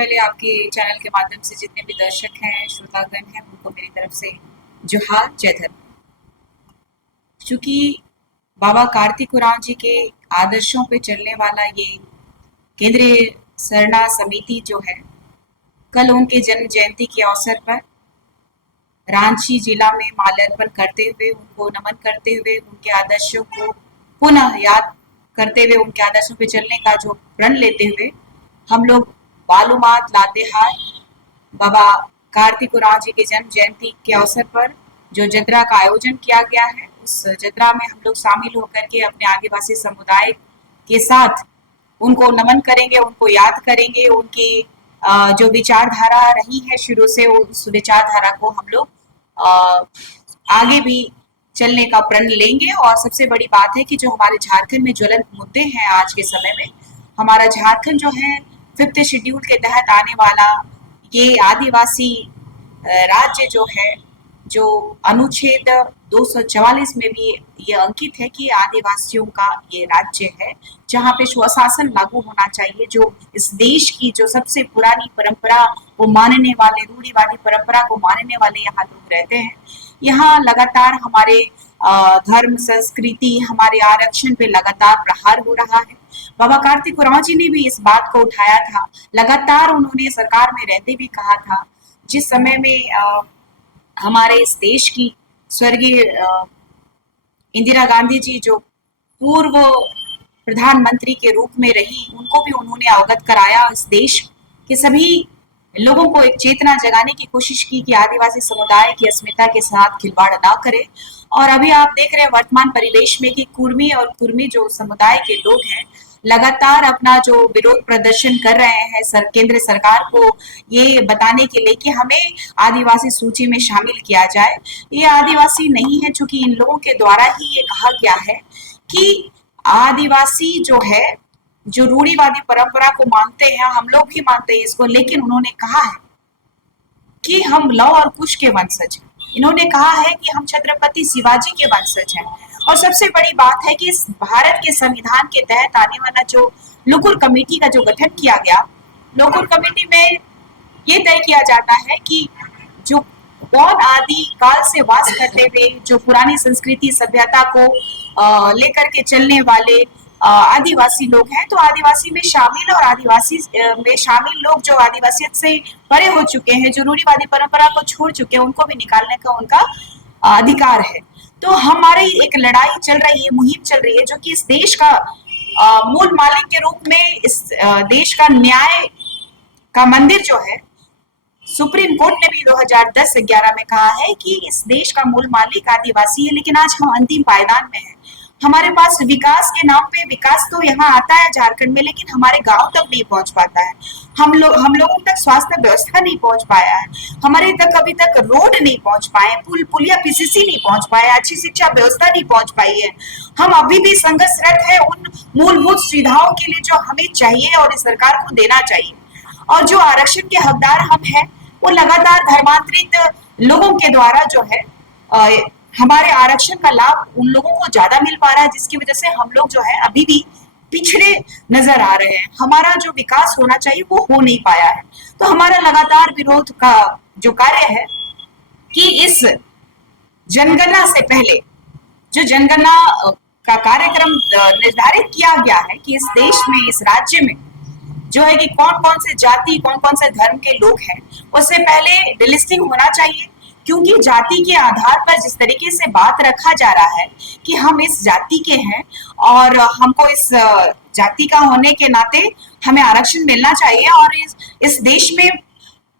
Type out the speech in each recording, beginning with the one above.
पहले आपके चैनल के माध्यम से जितने भी दर्शक हैं, श्रोतागण हैं, उनको मेरी तरफ से जोहार, जय धर्म। चूंकि बाबा कार्तिक उरांव जी के आदर्शों पे चलने वाला ये केंद्रीय सरना समिति जो है, कल उनके जन्म जयंती के अवसर पर रांची जिला में माल्यार्पण करते हुए, उनको नमन करते हुए, उनके आदर्शों को पुनः याद करते हुए, उनके आदर्शों पे चलने का जो प्रण लेते हुए हम लोग मालूमात लातेहार बाबा कार्तिक उरांव जी के जन्म जयंती के अवसर पर जो जतरा का आयोजन किया गया है, उस जतरा में हम लोग शामिल होकर के अपने आदिवासी समुदाय के साथ उनको नमन करेंगे, उनको याद करेंगे, उनकी जो विचारधारा रही है शुरू से, उस विचारधारा को हम लोग आगे भी चलने का प्रण लेंगे। और सबसे बड़ी बात है कि जो हमारे झारखंड में ज्वलंत मुद्दे हैं आज के समय में, हमारा झारखंड जो है 5th शेड्यूल के तहत आने वाला ये आदिवासी राज्य जो है, जो अनुच्छेद 244 में भी ये अंकित है कि आदिवासियों का ये राज्य है जहाँ पे स्वशासन लागू होना चाहिए, जो इस देश की जो सबसे पुरानी परंपरा को मानने वाले, रूढ़िवादी परंपरा को मानने वाले यहाँ लोग रहते हैं। यहाँ लगातार हमारे धर्म, संस्कृति, हमारे आरक्षण पे लगातार प्रहार हो रहा है। बाबा कार्तिक उरांव जी ने भी इस बात को उठाया था, लगातार उन्होंने सरकार में रहते भी कहा था। जिस समय में हमारे इस देश की स्वर्गीय इंदिरा गांधी जी जो पूर्व प्रधानमंत्री के रूप में रही, उनको भी उन्होंने अवगत कराया, इस देश के सभी लोगों को एक चेतना जगाने की कोशिश की कि आदिवासी समुदाय की अस्मिता के साथ खिलवाड़ ना करे। और अभी आप देख रहे हैं वर्तमान परिवेश में कि कुर्मी और कुर्मी जो समुदाय के लोग हैं, लगातार अपना जो विरोध प्रदर्शन कर रहे हैं केंद्र सरकार को ये बताने के लिए कि हमें आदिवासी सूची में शामिल किया जाए। ये आदिवासी नहीं है, चूंकि इन लोगों के द्वारा ही ये कहा गया है कि आदिवासी जो है, जो रूढ़िवादी परंपरा को मानते हैं, हम लोग भी मानते हैं इसको, लेकिन उन्होंने कहा है कि हम लौ और कुश के वंशज हैं। इन्होंने कहा है कि हम छत्रपति शिवाजी के वंशज हैं। और सबसे बड़ी बात है कि इस भारत के संविधान के तहत आने वाला जो लोकुर कमेटी का जो गठन किया गया, लोकुर कमेटी में ये तय किया जाता है कि जो कौन आदि काल से वास करते हुए जो पुरानी संस्कृति सभ्यता को लेकर के चलने वाले आदिवासी लोग हैं, तो आदिवासी में शामिल और आदिवासी में शामिल लोग जो आदिवासियत से परे हो चुके हैं, जो रूढ़िवादी परंपरा को छोड़ चुके हैं, उनको भी निकालने का उनका अधिकार है। तो हमारी एक लड़ाई चल रही है, मुहिम चल रही है, जो कि इस देश का मूल मालिक के रूप में, इस देश का न्याय का मंदिर जो है, सुप्रीम कोर्ट ने भी 2010-11 में कहा है कि इस देश का मूल मालिक आदिवासी है। लेकिन आज हम अंतिम पायदान में हैं। हमारे पास विकास के नाम पे विकास तो यहाँ आता है झारखंड में, लेकिन हमारे गांव तक नहीं पहुंच पाता है। हम लोगों तक स्वास्थ्य व्यवस्था नहीं पहुंच पाया है, हमारे तक अभी तक रोड नहीं पहुंच पाए, पुलिया पीसीसी नहीं पहुंच पाया, अच्छी शिक्षा व्यवस्था नहीं पहुंच पाई है। हम अभी भी संघर्षरत है उन मूलभूत सुविधाओं के लिए जो हमें चाहिए और इस सरकार को देना चाहिए। और जो आरक्षण के हकदार हम हैं, वो लगातार धर्मांतरित लोगों के द्वारा जो है हमारे आरक्षण का लाभ उन लोगों को ज्यादा मिल पा रहा है, जिसकी वजह से हम लोग जो है अभी भी पिछड़े नजर आ रहे हैं। हमारा जो विकास होना चाहिए वो हो नहीं पाया है। तो हमारा लगातार विरोध का जो कार्य है कि इस जनगणना से पहले जो जनगणना का कार्यक्रम निर्धारित किया गया है कि इस देश में, इस राज्य में जो है कि कौन कौन से जाति, कौन कौन से धर्म के लोग हैं, उससे पहले डिलिस्टिंग होना चाहिए। क्योंकि जाति के आधार पर जिस तरीके से बात रखा जा रहा है कि हम इस जाति के हैं और हमको इस जाति का होने के नाते हमें आरक्षण मिलना चाहिए, और इस देश में,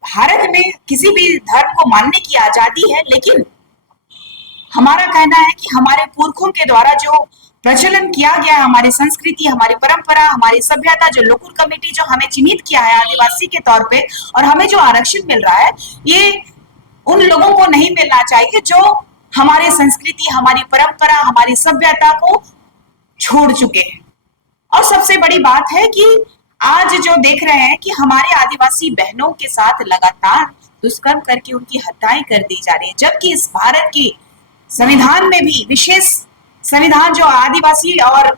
भारत में किसी भी धर्म को मानने की आजादी है। लेकिन हमारा कहना है कि हमारे पुरखों के द्वारा जो प्रचलन किया गया है, हमारी संस्कृति, हमारी परंपरा, हमारी सभ्यता, जो लोकुर कमेटी जो हमें चिन्हित किया है आदिवासी के तौर पे, और हमें जो आरक्षण मिल रहा है, ये उन लोगों को नहीं मिलना चाहिए जो हमारे संस्कृति, हमारी परंपरा, हमारी सभ्यता को छोड़ चुके हैं। और सबसे बड़ी बात है कि आज जो देख रहे हैं कि हमारे आदिवासी बहनों के साथ लगातार दुष्कर्म करके उनकी हत्याएं कर दी जा रही है, जबकि इस भारत की संविधान में भी विशेष संविधान जो आदिवासी और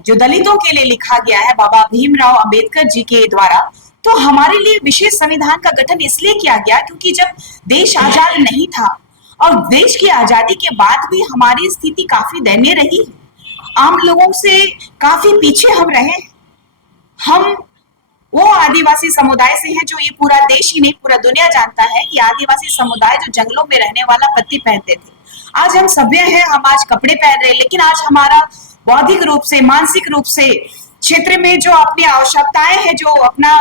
जो दलितों के लिए लिखा गया है बाबा भीमराव अंबेडकर जी के द्वारा, तो हमारे लिए विशेष संविधान का गठन इसलिए किया गया क्योंकि जब देश आजाद नहीं था और देश की आजादी के बाद भी हमारी स्थिति काफी दयनीय रही है। आम लोगों से काफी पीछे हम रहे हैं। हम वो आदिवासी समुदाय से हैं जो ये पूरा देश ही नहीं पूरा दुनिया जानता है कि आदिवासी समुदाय जो जंगलों में रहने वाला पत्ती पहनते थे। आज हम सभ्य हैं, हम आज कपड़े पहन रहे हैं, लेकिन आज हमारा बौद्धिक रूप से, मानसिक रूप से क्षेत्र में जो अपनी आवश्यकताएं हैं, जो अपना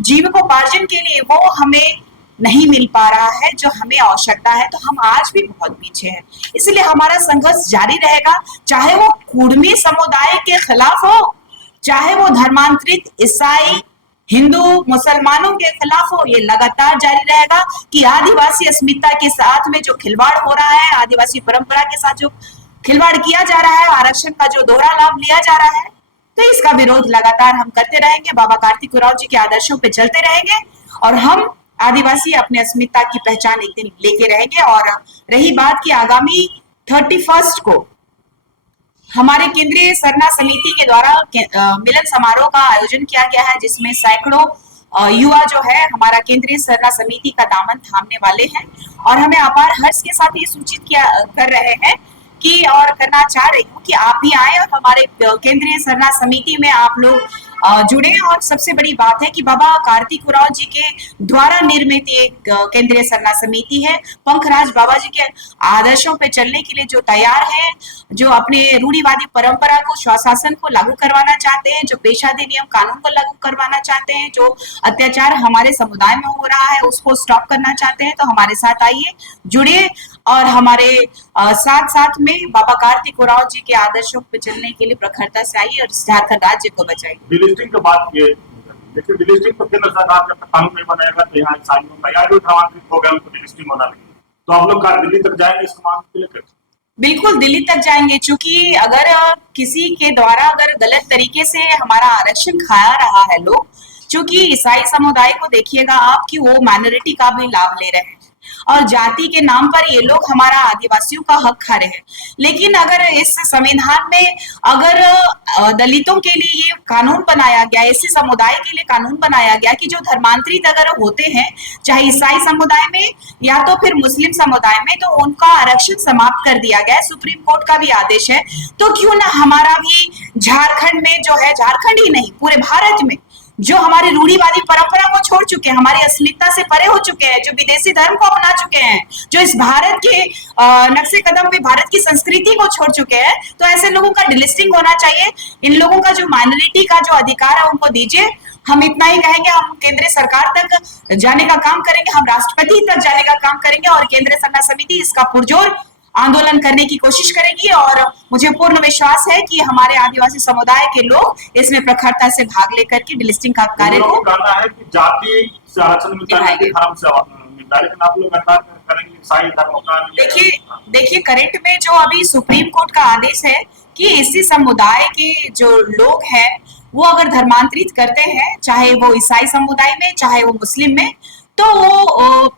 जीविकोपार्जन के लिए वो हमें नहीं मिल पा रहा है जो हमें आवश्यकता है, तो हम आज भी बहुत पीछे हैं। इसलिए हमारा संघर्ष जारी रहेगा, चाहे वो कुर्मी समुदाय के खिलाफ हो, चाहे वो धर्मांतरित ईसाई, हिंदू, मुसलमानों के खिलाफ हो। ये लगातार जारी रहेगा कि आदिवासी अस्मिता के साथ में जो खिलवाड़ हो रहा है, आदिवासी परंपरा के साथ जो खिलवाड़ किया जा रहा है, आरक्षण का जो दोहरा लाभ लिया जा रहा है, तो इसका विरोध लगातार हम करते रहेंगे। बाबा कार्तिक उरांव जी के आदर्शों पे चलते रहेंगे और हम आदिवासी अपने अस्मिता की पहचान एक दिन लेके रहेंगे। और रही बात की आगामी 31 को हमारे केंद्रीय सरना समिति के द्वारा मिलन समारोह का आयोजन किया गया है, जिसमें सैकड़ों युवा जो है हमारा केंद्रीय सरना समिति का दामन थामने वाले हैं। और हमें अपार हर्ष के साथ ये सूचित किया कर रहे हैं कि और करना चाह रही हूँ कि आप भी आए और हमारे केंद्रीय सरना समिति में आप लोग जुड़े। और सबसे बड़ी बात है कि बाबा कार्तिक उरांव जी के द्वारा निर्मित एक केंद्रीय सरना समिति है। पंखराज बाबा जी के आदर्शों पे चलने के लिए जो तैयार है, जो अपने रूढ़िवादी परंपरा को, स्वशासन को लागू करवाना चाहते हैं, जो पेशा अधिनियम कानून को लागू करवाना चाहते हैं, जो अत्याचार हमारे समुदाय में हो रहा है उसको स्टॉप करना चाहते हैं, तो हमारे साथ आइए, जुड़िए और हमारे साथ साथ में बाबा कार्तिक उरांव जी के आदर्शों पे चलने के लिए प्रखरता से आइए और झारखंड राज्य को बचाइए। डिलिस्टिंग की बात की, देखिए डिलिस्टिंग तो केंद्र सरकार जब कानून नहीं बनाएगा तो यहाँ इंसानियों का या जो धर्मांतरित हो गया उनको डिलिस्टिंग होना नहीं, तो आप लोग क्या दिल्ली तक जाएंगे इस मांग को लेकर? बिल्कुल दिल्ली तक जाएंगे, क्योंकि अगर किसी के द्वारा अगर गलत तरीके से हमारा आरक्षण खाया रहा है लोग, क्योंकि ईसाई समुदाय को देखिएगा आप कि वो माइनॉरिटी का भी लाभ ले रहे हैं और जाति के नाम पर ये लोग हमारा आदिवासियों का हक खा रहे हैं। लेकिन अगर इस संविधान में अगर दलितों के लिए ये कानून बनाया गया, ऐसे समुदाय के लिए कानून बनाया गया कि जो धर्मांतरित अगर होते हैं, चाहे ईसाई समुदाय में या तो फिर मुस्लिम समुदाय में, तो उनका आरक्षण समाप्त कर दिया गया है, सुप्रीम कोर्ट का भी आदेश है। तो क्यों ना हमारा भी झारखंड में जो है, झारखंड ही नहीं पूरे भारत में जो हमारी रूढ़िवादी परंपरा को छोड़ चुके हैं, हमारी अस्मिता से परे हो चुके हैं, जो विदेशी धर्म को अपना चुके हैं, जो इस भारत के नक्शे कदम पे भारत की संस्कृति को छोड़ चुके हैं, तो ऐसे लोगों का डिलिस्टिंग होना चाहिए। इन लोगों का जो माइनॉरिटी का जो अधिकार है उनको दीजिए। हम इतना ही कहेंगे, हम केंद्र सरकार तक जाने का काम करेंगे, हम राष्ट्रपति तक जाने का काम करेंगे और केंद्रीय सरना समिति इसका पुरजोर आंदोलन करने की कोशिश करेगी। और मुझे पूर्ण विश्वास है कि हमारे आदिवासी समुदाय के लोग इसमें प्रखरता से भाग लेकर के डिलिस्टिंग का कार्य को कहना है कि जाति से आरक्षण मिलता है, धर्म से मिलता है, लेकिन आप लोग करेंगे ईसाई धर्म का। देखिए करंट में जो अभी सुप्रीम कोर्ट का आदेश है कि इसी समुदाय के जो लोग हैं वो अगर धर्मांतरित करते हैं, चाहे वो ईसाई समुदाय में चाहे वो मुस्लिम में, तो वो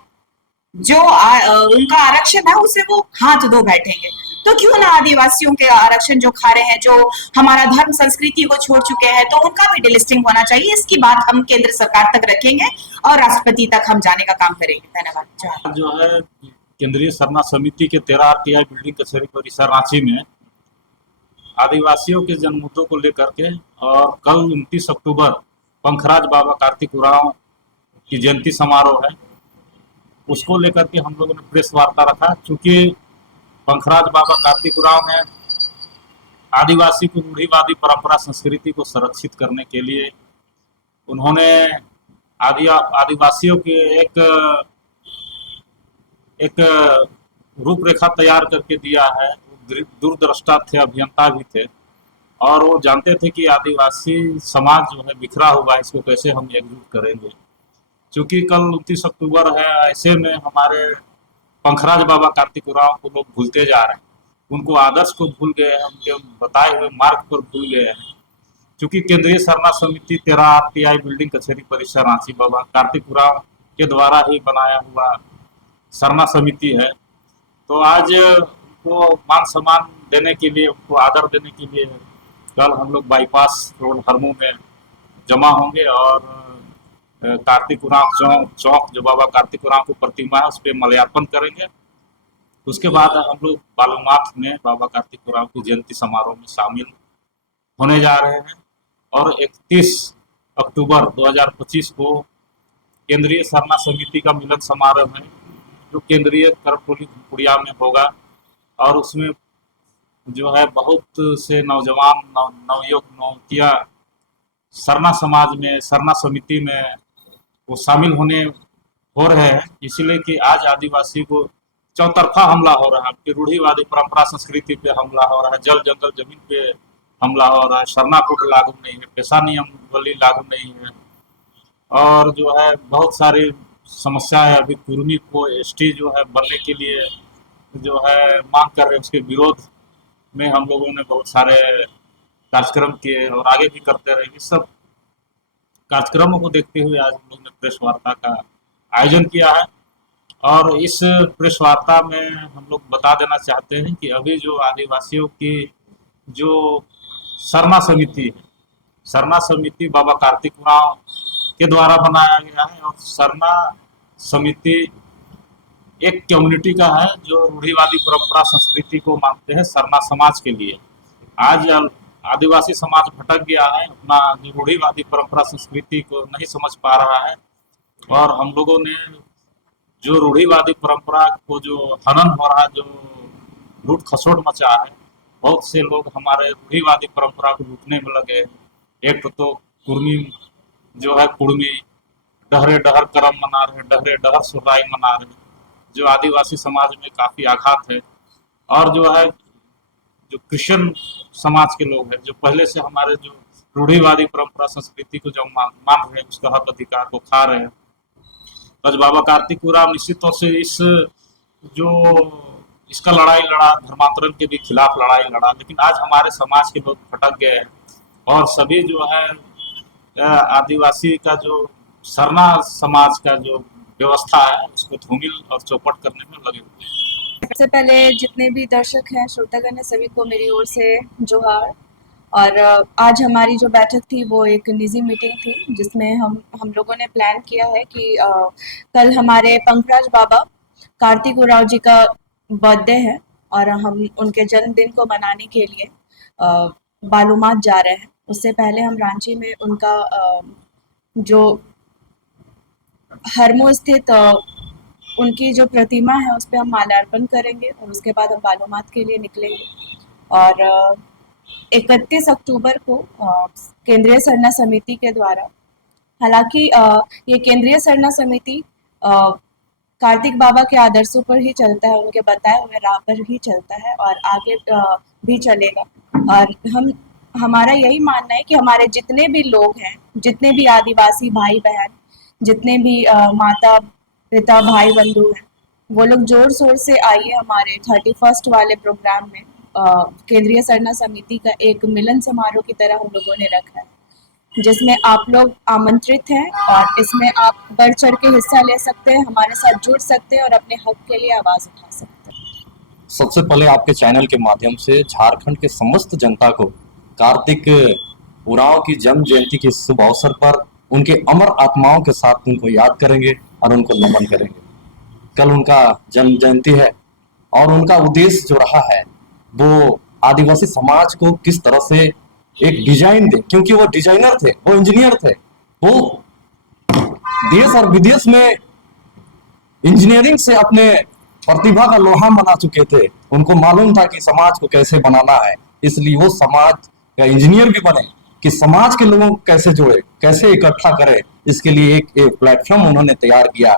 जो उनका आरक्षण है उसे वो हाथ धो बैठेंगे। तो क्यों ना आदिवासियों के आरक्षण जो खा रहे हैं, जो हमारा धर्म संस्कृति को छोड़ चुके हैं, तो उनका भी डिलिस्टिंग होना चाहिए। इसकी बात हम केंद्र सरकार तक रखेंगे और राष्ट्रपति तक हम जाने का काम करेंगे। धन्यवाद। जो है केंद्रीय सरना समिति के 13 RTI बिल्डिंग कचहरी परिसर रांची में आदिवासियों के जन मुद्दों को लेकर के, और कल 29 अक्टूबर पंखराज बाबा कार्तिक उरांव की जयंती समारोह है, उसको लेकर के हम लोगों ने प्रेस वार्ता रखा। चूंकि पंखराज बाबा कार्तिक उरांव ने आदिवासी की रूढ़िवादी परंपरा संस्कृति को संरक्षित करने के लिए उन्होंने आदिवासियों के एक रूपरेखा तैयार करके दिया है। दूरदृष्टा थे, अभियंता भी थे, और वो जानते थे कि आदिवासी समाज जो है बिखरा हुआ है, इसको कैसे हम एकजुट करेंगे। क्योंकि कल 29 अक्टूबर है, ऐसे में हमारे पंखराज बाबा कार्तिक उरांव को लोग भूलते जा रहे हैं, उनको आदर्श को भूल गए हैं, उनके बताए हुए मार्ग पर भूल गए हैं। क्योंकि केंद्रीय सरना समिति 13 RTI बिल्डिंग कचहरी परिसर रांची बाबा कार्तिक उरांव के द्वारा ही बनाया हुआ सरना समिति है। तो आज उनको मान सम्मान देने के लिए, उनको आदर देने के लिए कल हम लोग बाईपास रोड हरमू में जमा होंगे और कार्तिक उरांव चौक जो बाबा कार्तिक उरांव की प्रतिमा है उस पर माल्यार्पण करेंगे। उसके बाद हम लोग बालूमाथ में बाबा कार्तिक उरांव की जयंती समारोह में शामिल होने जा रहे हैं। और 31 अक्टूबर 2025 को केंद्रीय सरना समिति का मिलन समारोह है जो केंद्रीय करटोली घुड़िया में होगा। और उसमें जो है बहुत से नौजवान नवयुवक नवतिया सरना समाज में सरना समिति में वो शामिल हो रहे हैं, इसलिए कि आज आदिवासी को चौतरफा हमला हो रहा है, कि रूढ़िवादी परंपरा संस्कृति पे हमला हो रहा है, जल जंगल जमीन पे हमला हो रहा है, शरणाकूट लागू नहीं है, पेशा नियम बली लागू नहीं है, और जो है बहुत सारी समस्या है। अभी कुर्मी को एसटी जो है बनने के लिए जो है मांग कर रहे हैं, उसके विरोध में हम लोगों ने बहुत सारे कार्यक्रम किए और आगे भी करते रहेंगे। सब कार्यक्रमों को देखते हुए आज हम लोग ने प्रेस वार्ता का आयोजन किया है। और इस प्रेस वार्ता में हम लोग बता देना चाहते हैं कि अभी जो आदिवासियों की जो सरना समिति है, सरना समिति बाबा कार्तिक उरांव के द्वारा बनाया गया है। और सरना समिति एक कम्युनिटी का है जो रूढ़िवादी परंपरा संस्कृति को मानते हैं सरना समाज के लिए। आज आदिवासी समाज भटक गया है, अपना जो रूढ़िवादी परंपरा संस्कृति को नहीं समझ पा रहा है। और हम लोगों ने जो रूढ़िवादी परंपरा को जो हनन हो रहा है, जो लूट खसोट मचा है, बहुत से लोग हमारे रूढ़िवादी परंपरा को लूटने में लगे। एक तो कुर्मी जो है कुर्मी डहरे डहर करम मना रहे, डहरे डहर सुराई मना रहे, जो आदिवासी समाज में काफ़ी आघात है। और जो है जो क्रिश्चियन समाज के लोग हैं, जो पहले से हमारे जो रूढ़िवादी परंपरा संस्कृति को जो मान रहे हैं, उसका हक अधिकार को खा रहे हैं। आज बाबा कार्तिक उरांव निश्चित तौर से इसका लड़ाई लड़ा, धर्मांतरण के भी खिलाफ लड़ाई लड़ा, लेकिन आज हमारे समाज के लोग भटक गए हैं और सभी जो है आदिवासी का जो सरना समाज का जो व्यवस्था है उसको धूमिल और चौपट करने में लगे हुए हैं। सबसे पहले जितने भी दर्शक हैं, श्रोतागण है, सभी को मेरी ओर से जोहार। और आज हमारी जो बैठक थी वो एक निजी मीटिंग थी, जिसमें हम लोगों ने प्लान किया है कि कल हमारे पंकराज बाबा कार्तिक उरांव जी का बर्थडे है और हम उनके जन्मदिन को मनाने के लिए बालूमाथ जा रहे हैं। उससे पहले हम रांची में उनका जो हरमो स्थित उनकी जो प्रतिमा है उस पर हम माल्यार्पण करेंगे और उसके बाद हम बालूमाथ के लिए निकलेंगे। और 31 अक्टूबर को केंद्रीय सरना समिति के द्वारा, हालांकि ये केंद्रीय सरना समिति कार्तिक बाबा के आदर्शों पर ही चलता है, उनके बताए हुए राह पर ही चलता है और आगे भी चलेगा। और हमारा यही मानना है कि हमारे जितने भी लोग हैं, जितने भी आदिवासी भाई बहन, जितने भी माता पिता भाई बंधु हैं, वो लोग जोर शोर से आइए हमारे 31 वाले प्रोग्राम में। केंद्रीय सरना समिति का एक मिलन समारोह की तरह हम लोगों ने रखा है, जिसमें आप लोग आमंत्रित हैं और इसमें आप बढ़ चढ़ के हिस्सा ले सकते हैं, हमारे साथ जुड़ सकते हैं और अपने हक के लिए आवाज़ उठा सकते हैं। सबसे पहले आपके चैनल के माध्यम से झारखंड के समस्त जनता को कार्तिक उरांव की जन्म जयंती के शुभ अवसर पर उनके अमर आत्माओं के साथ उनको याद करेंगे और उनको नमन करेंगे। कल उनका जन्म जयंती है और उनका उद्देश्य जो रहा है वो आदिवासी समाज को किस तरह से एक डिजाइन दे, क्योंकि वो डिजाइनर थे, वो इंजीनियर थे, वो देश और विदेश में इंजीनियरिंग से अपने प्रतिभा का लोहा बना चुके थे। उनको मालूम था कि समाज को कैसे बनाना है, इसलिए वो समाज का इंजीनियर भी बने कि समाज के लोगों को कैसे जोड़े, कैसे इकट्ठा करे। इसके लिए एक प्लेटफॉर्म उन्होंने तैयार किया।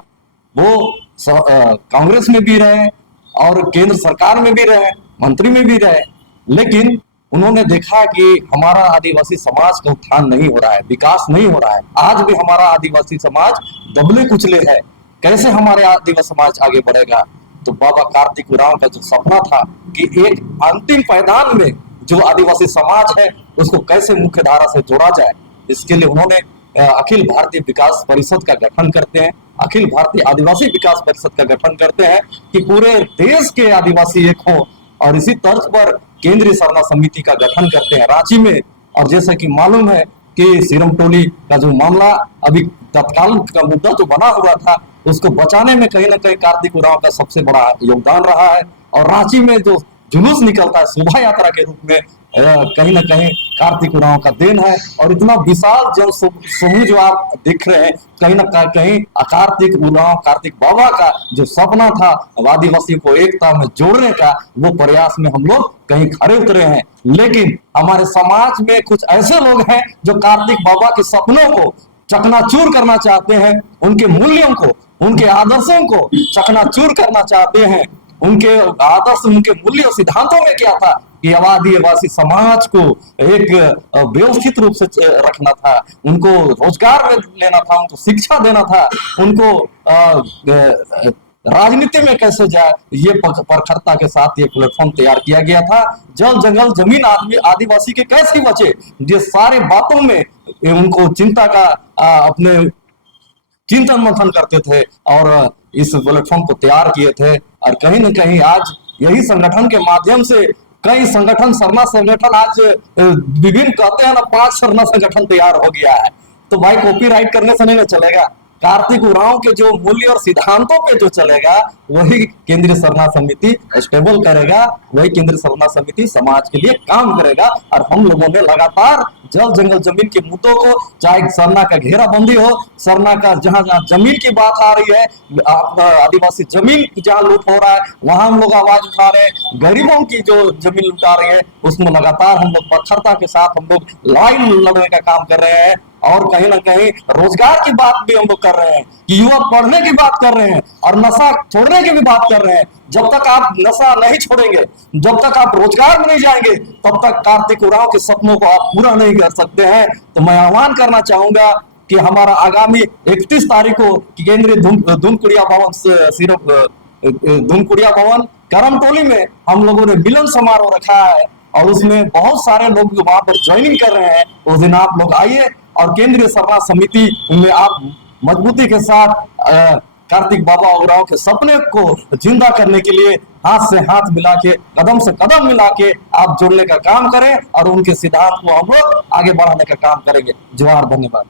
वो कांग्रेस में भी रहे और केंद्र सरकार में भी रहे, मंत्री में भी रहे, लेकिन उन्होंने देखा कि हमारा आदिवासी समाज का उत्थान नहीं हो रहा है, विकास नहीं हो रहा है। आज भी हमारा आदिवासी समाज दबले कुचले है, कैसे हमारे आदिवासी समाज आगे बढ़ेगा। तो बाबा कार्तिक उरांव का जो सपना था कि एक अंतिम पायदान में जो आदिवासी समाज है उसको कैसे मुख्य धारा से जोड़ा जाए, इसके लिए उन्होंने अखिल भारतीय विकास परिषद का गठन करते हैं, अखिल भारतीय आदिवासी विकास परिषद का गठन करते हैं कि पूरे देश के आदिवासी एक हो। और इसी तर्ज पर केंद्रीय सरना समिति का गठन करते हैं रांची में। और जैसे कि मालूम है कि सीरम टोली का जो मामला अभी तत्काल का मुद्दा जो बना हुआ था उसको बचाने में कहीं ना कहीं कार्तिक उरांव का सबसे बड़ा योगदान रहा है। और रांची में जो जुलूस निकलता है शोभा यात्रा के रूप में कहीं ना कहीं कार्तिक उरांव का देन है। और इतना विशाल जन समूह जो आप देख रहे हैं कहीं ना कहीं कार्तिक उरांव, कार्तिक बाबा का जो सपना था आदिवासियों को एकता में जोड़ने का, वो प्रयास में हम लोग कहीं खड़े उतरे हैं। लेकिन हमारे समाज में कुछ ऐसे लोग हैं जो कार्तिक बाबा के सपनों को चकनाचूर करना चाहते हैं, उनके मूल्यों को, उनके आदर्शों को चकनाचूर करना चाहते हैं। उनके आदर्श, उनके मूल्य सिद्धांतों में क्या था कि आदिवासी समाज को एक व्यवस्थित रूप से रखना था, उनको रोजगार में लेना था, उनको शिक्षा देना था, उनको राजनीति में कैसे जाए, ये प्रखरता के साथ ये प्लेटफॉर्म तैयार किया गया था। जल जंगल जमीन आदिवासी के कैसे बचे, ये सारे बातों में उनको चिंता का अपने चिंतन मंथन करते थे और इस प्लेटफॉर्म को तैयार किए थे। और कहीं न कहीं आज यही संगठन के माध्यम से कई संगठन, सरना संगठन, आज विभिन्न कहते हैं ना 5 सरना संगठन तैयार हो गया है। तो भाई कॉपीराइट करने से नहीं चलेगा, कार्तिक उरांव के जो मूल्य और सिद्धांतों पे जो चलेगा वही केंद्रीय सरना समिति स्टेबल करेगा, वही केंद्रीय सरना समिति समाज के लिए काम करेगा। और हम लोगों ने लगातार जल जंगल जमीन के मुद्दों को, चाहे सरना का घेराबंदी हो, सरना का जहां जहां जमीन की बात आ रही है, आदिवासी जमीन जहां लूट हो रहा है वहां हम लोग आवाज उठा रहे हैं, गरीबों की जो जमीन लुटा रही है उसमें लगातार हम लोग प्रखरता के साथ हम लोग लाइन लड़ने का काम कर रहे हैं। और कहीं ना कहीं रोजगार की बात भी हम लोग कर रहे हैं कि युवा पढ़ने की बात कर रहे हैं और नशा छोड़ने की भी बात कर रहे हैं। जब तक आप नशा नहीं छोड़ेंगे, जब तक आप रोजगार में नहीं जाएंगे, तब तक कार्तिक उरांव के सपनों को आप पूरा नहीं कर सकते हैं। तो मैं आह्वान करना चाहूंगा कि हमारा आगामी 31 तारीख को केंद्रीय धुनकुड़िया भवन करमटोली में हम लोगों ने मिलन समारोह रखा है और उसमें बहुत सारे लोग वहां पर ज्वाइनिंग कर रहे हैं। उस दिन आप लोग आइए और केंद्रीय सरना समिति में आप मजबूती के साथ कार्तिक बाबा उरांव के सपने को जिंदा करने के लिए हाथ से हाथ मिला के, कदम से कदम मिला के आप जुड़ने का काम करें और उनके सिद्धांत को हम लोग आगे बढ़ाने का काम करेंगे। जोहार, धन्यवाद।